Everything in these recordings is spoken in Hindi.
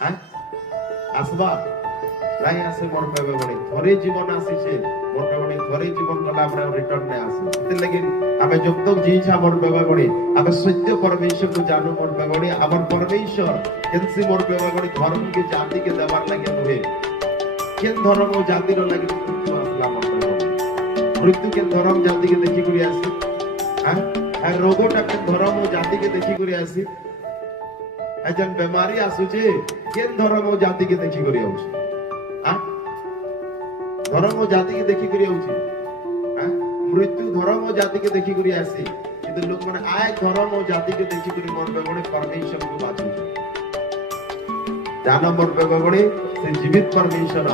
হ্যাঁ আসবা নাই আসে মোর পেবে বড়ি থরে জীবন আসিছে মোর পেবে বড়ি থরে জীবন গলা আমরা রিটার্ন নে আসে এতে লাগি আমি যত জিছা মোর পেবে বড়ি আমি সত্য পরমেশ্বর को জানো মোর পেবে বড়ি আমার পরমেশ্বর কেনসি মোর পেবে বড়ি ধর্ম के जाति के দেবার লাগে নহে কেন ধর্ম ও জাতির লাগি মৃত্যু আসলা মোর পেবে বড়ি মৃত্যু কেন ধর্ম জাতি के দেখি করি আসি হ্যাঁ আর রোগটা কেন ধর্ম ও জাতি के দেখি করি আসি একজন বেমারি আসুছে কেন ধর্ম ও জাতি के দেখি করি আসি ধর্ম ও জাতিকে দেখি করি উচিত মৃত্যু ধর্ম ও জাতিকে দেখি করি আসি কিন্তু লোক মানে আয় ধর্ম ও জাতিকে দেখি করি মরবে বড়ে পরমেশ্বর को বাঁচি জানা মরবে বড়ে সে জীবিত পরমেশ্বর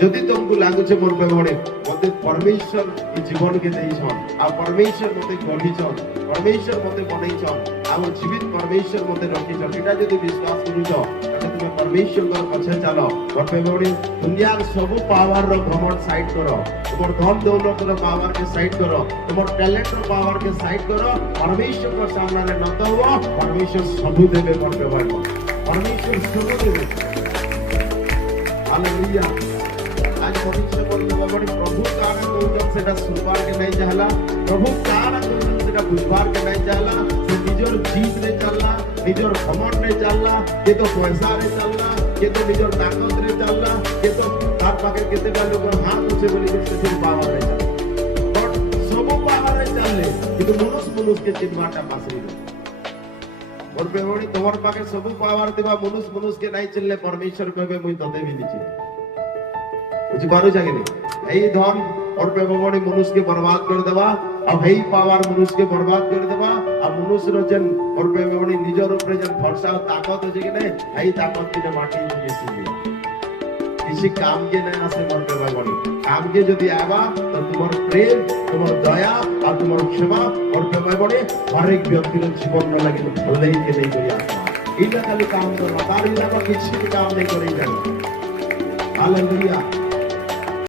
যদি তোমাকে লাগুছে মরবে বড়ে মতে পরমেশ্বর এই জীবনকে দেইছন আর পরমেশ্বর মতে গঢ়িছন পরমেশ্বর মতে বনাইছন আর জীবিত পরমেশ্বর মতে রখিছন এটা যদি বিশ্বাস করুছ তাহলে তুমি পরমেশ্বরর পছে চালো মরবে বড়ে দুনিয়ার সব পাওয়ার র ঘমন্ড সাইড করো তোমার ধন দৌলতর পাওয়ার কে সাইড করো তোমার ট্যালেন্টর পাওয়ার কে সাইড করো পরমেশ্বরর সামনে নত হও পরমেশ্বর সবু দেবে মরবে বড়ে পরমেশ্বর সবু দেবে हालेलुया आज मनुष्य बोलते बड़ी प्रभु काना कहउछन सेटा सुनबार के नहीं चाहला प्रभु काना कहउछन सेटा बुझबार के नहीं चाहला से निजर जीत रे चलला निजर घमंड रे चलला के तो पैसा रे चलला के तो निजर ताकत रे चलला के तो तार पाके केतेटा लोकर हाथ उसे बोली के से पावर रे चलला बट सब पावर रे चलले किंतु मनुष्य के चिन्हवाटा पासरी और बेवड़ी तोर पाके सब पावर देबा मनुष्य के नहीं चलले परमेश्वर कहबे मुई तते भी नीचे বুঝি পারো জাগে নি এই ধন और बेवड़ी मनुष्य के बर्बाद कर देबा अब हेई पावर मनुष्य के बर्बाद कर देबा अब मनुष्य रजन और बेवड़ी निजर ऊपर जन भरोसा ताकत हो जे ने हेई ताकत के माटी में बेसी किसी काम के नहीं आसे मोर बेवड़ी काम के यदि आवा तो तुम्हार प्रेम तुम्हार दया और तुम्हार क्षमा और बेवड़ी हर एक व्यक्ति के जीवन में लगे भले ही के नहीं करी आत्मा इला खाली काम करो तार इला किसी काम नहीं करी जाए हालेलुया